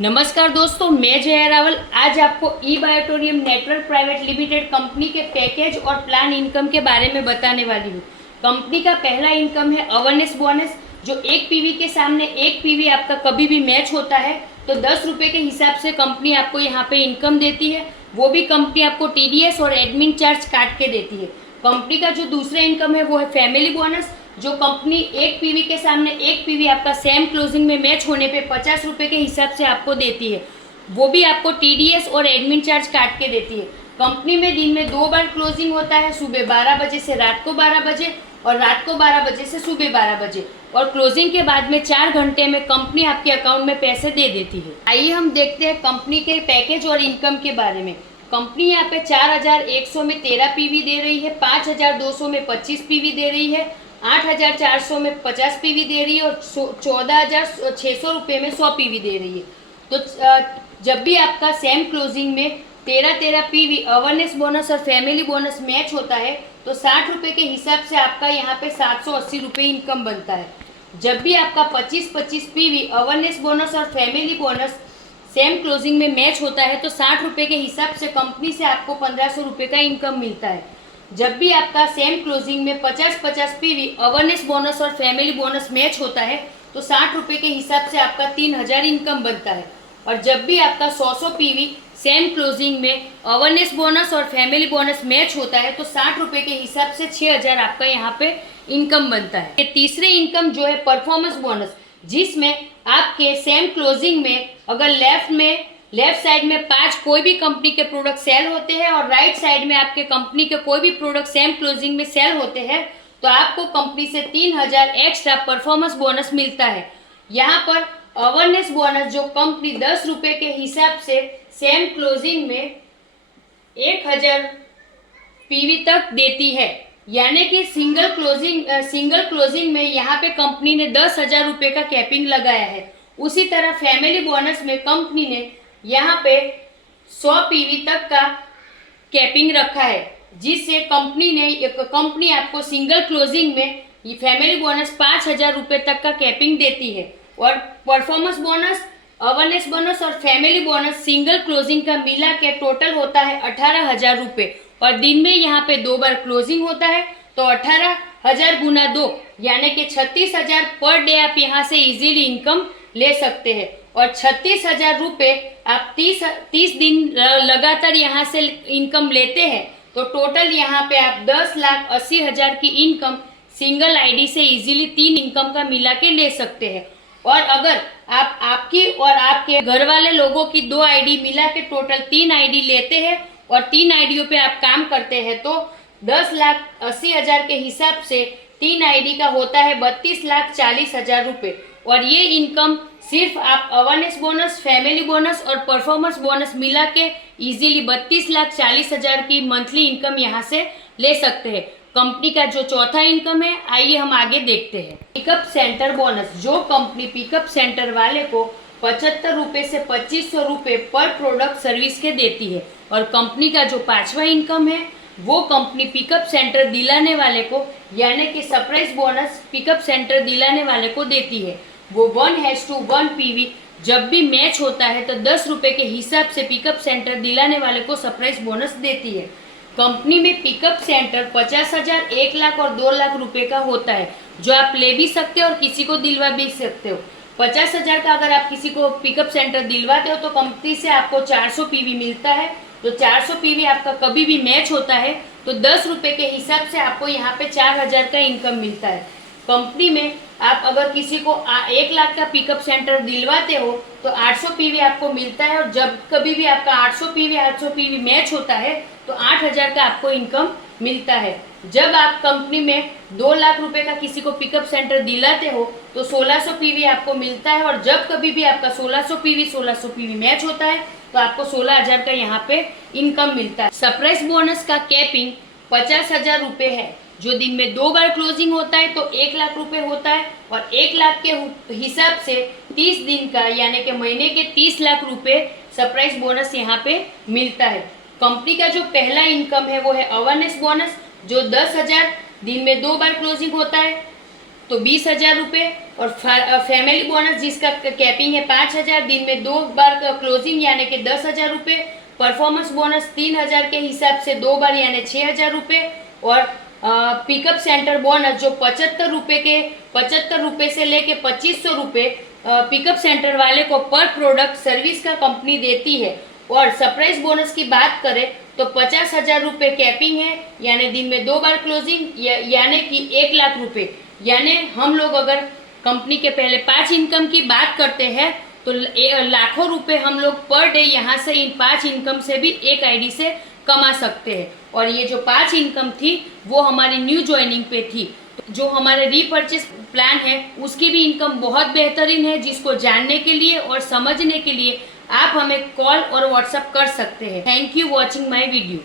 नमस्कार दोस्तों, मैं जया रावल आज आपको ई बायोटोरियम नेटवर्क प्राइवेट लिमिटेड कंपनी के पैकेज और प्लान इनकम के बारे में बताने वाली हूँ। कंपनी का पहला इनकम है अवेयरनेस बोनस, जो एक पीवी के सामने एक पीवी आपका कभी भी मैच होता है तो 10 रुपये के हिसाब से कंपनी आपको यहाँ पे इनकम देती है। वो भी कंपनी आपको TDS और एडमिन चार्ज काट के देती है। कंपनी का जो दूसरा इनकम है वो है फैमिली बोनस, जो कंपनी एक पीवी के सामने एक पीवी आपका सेम क्लोजिंग में मैच होने पे 50 रुपये के हिसाब से आपको देती है। वो भी आपको TDS और एडमिन चार्ज काट के देती है। कंपनी में दिन में 2 बार क्लोजिंग होता है, सुबह 12 बजे से रात को 12 बजे और रात को 12 बजे से सुबह 12 बजे, और क्लोजिंग के बाद में 4 घंटे में कंपनी आपके अकाउंट में पैसे दे देती है। आइए हम देखते हैं कंपनी के पैकेज और इनकम के बारे में। कंपनी यहाँ पे 4100 में 13 पीवी दे रही है, 5200 में 25 पीवी दे रही है, 8400 में 50 पीवी दे रही है और 14600 रुपये में 100 पीवी दे रही है। तो जब भी आपका सेम क्लोजिंग में 13 पीवी अवेयरनेस बोनस और फैमिली बोनस मैच होता है तो 60 रुपये के हिसाब से आपका यहाँ पे 780 रुपये इनकम बनता है। जब भी आपका 25 पीवी अवेयरनेस बोनस और फैमिली बोनस सेम क्लोजिंग में मैच होता है तो 60 रुपये के हिसाब से कंपनी से आपको 1500 रुपये का इनकम मिलता है। जब भी आपका सेम क्लोजिंग में 50 पीवी अवेयरनेस बोनस और फैमिली बोनस मैच होता है तो 60 रुपये के हिसाब से आपका 3000 इनकम बनता है। और जब भी आपका 100 पीवी सेम क्लोजिंग में अवेयरनेस बोनस और फैमिली बोनस मैच होता है तो 60 रुपये के हिसाब से 6000 आपका यहाँ पे इनकम बनता है। ये तीसरे इनकम जो है परफॉर्मेंस बोनस, जिसमें आपके सेम क्लोजिंग में अगर लेफ्ट साइड में 5 कोई भी कंपनी के प्रोडक्ट सेल होते हैं और राइट साइड में आपके कंपनी के कोई भी प्रोडक्ट सेम क्लोजिंग में सेल होते हैं तो आपको कंपनी से 3000 एक्स्ट्रा परफॉर्मेंस बोनस मिलता है। यहाँ पर अवेयरनेस बोनस जो कंपनी 10 रुपये के हिसाब से सेम क्लोजिंग में 1000 पीवी तक देती है, यानी कि सिंगल क्लोजिंग में यहाँ पे कंपनी ने 10,000 रुपये का कैपिंग लगाया है। उसी तरह फैमिली बोनस में कंपनी ने यहाँ पे 100 पीवी तक का कैपिंग रखा है, जिससे कंपनी आपको सिंगल क्लोजिंग में ये फैमिली बोनस 5000 रुपये तक का कैपिंग देती है। और परफॉर्मेंस बोनस, अवेयरनेस बोनस और फैमिली बोनस सिंगल क्लोजिंग का मिला के टोटल होता है 18,000 रुपये, और दिन में यहाँ पे 2 बार क्लोजिंग होता है तो 18,000 गुना 2 यानी कि 36,000 पर डे आप यहाँ से इजीली इनकम ले सकते हैं। और 36,000 रुपये आप 30 दिन लगातार यहाँ से इनकम लेते हैं तो टोटल यहाँ पे आप 10,80,000 की इनकम सिंगल आईडी से इजीली 3 इनकम का मिला के ले सकते हैं। और अगर आप आपकी और आपके घर वाले लोगों की 2 आईडी मिला के टोटल 3 आईडी लेते हैं और 3 आईडियों पे आप काम करते हैं तो 10,80,000 के हिसाब से 3 आईडी का होता है 32,40,000 रुपये। और ये इनकम सिर्फ आप अवेयरनेस बोनस, फैमिली बोनस और परफॉर्मेंस बोनस मिला के इजीली 32,40,000 की मंथली इनकम यहाँ से ले सकते हैं। कंपनी का जो चौथा इनकम है, आइए हम आगे देखते हैं। पिकअप सेंटर बोनस, जो कंपनी पिकअप सेंटर वाले को 75 रुपये से 2500 रुपये पर प्रोडक्ट सर्विस के देती है। और कंपनी का जो 5वां इनकम है वो कंपनी पिकअप सेंटर दिलाने वाले को, यानी कि सरप्राइज बोनस पिकअप सेंटर दिलाने वाले को देती है। वो 1:1 पीवी जब भी मैच होता है तो 10 रुपये के हिसाब से पिकअप सेंटर दिलाने वाले को सरप्राइज बोनस देती है। कंपनी में पिकअप सेंटर 50,000, 1 लाख और 2 लाख रुपए का होता है, जो आप ले भी सकते हो और किसी को दिलवा भी सकते हो। 50,000 का अगर आप किसी को पिकअप सेंटर दिलवाते हो तो कंपनी से आपको 400 पीवी मिलता है। तो 400 पीवी आपका कभी भी मैच होता है तो 10 रुपये के हिसाब से आपको यहाँ पे 4000 का इनकम मिलता है। कंपनी में आप अगर किसी को 1 लाख का पिकअप सेंटर दिलवाते हो तो 800 पीवी आपको मिलता है, और जब कभी भी आपका 800 पीवी मैच होता है तो 8000 का आपको इनकम मिलता है। जब आप कंपनी में 2 लाख रुपए का किसी को पिकअप सेंटर दिलाते हो तो 1600 पीवी आपको मिलता है, और जब कभी भी आपका 1600 पीवी मैच होता है तो आपको 16,000 का यहाँ पे इनकम मिलता है। सरप्राइज बोनस का कैपिंग 50,000 रुपये है, जो दिन में 2 बार क्लोजिंग होता है तो 1 लाख रुपए होता है, और 1 लाख के हिसाब से 30 दिन का यानी कि महीने के 30 लाख रुपए सरप्राइज बोनस यहाँ पे मिलता है। कंपनी का जो पहला इनकम है वो है अवेयरनेस बोनस, जो 10,000 दिन में 2 बार क्लोजिंग होता है तो 20,000 रुपये, और फैमिली बोनस जिसका कैपिंग है 5,000, दिन में 2 बार क्लोजिंग यानी कि 10,000 रुपये, परफॉर्मेंस बोनस 3,000 के हिसाब से 2 बार यानी 6,000 रुपये, और पिकअप सेंटर बोनस जो 75 रुपये से लेके 2500 रुपये पिकअप सेंटर वाले को पर प्रोडक्ट सर्विस का कंपनी देती है। और सरप्राइज बोनस की बात करें तो 50,000 रुपये कैपिंग है, यानी दिन में 2 बार क्लोजिंग यानी कि 1 लाख रुपये। यानी हम लोग अगर कंपनी के पहले 5 इनकम की बात करते हैं तो लाखों रुपए हम लोग पर डे यहाँ से इन 5 इनकम से भी एक आईडी से कमा सकते हैं। और ये जो 5 इनकम थी वो हमारी न्यू ज्वाइनिंग पे थी। जो हमारे रीपर्चेस प्लान है उसकी भी इनकम बहुत बेहतरीन है, जिसको जानने के लिए और समझने के लिए आप हमें कॉल और व्हाट्सएप कर सकते हैं। Thank you watching my video.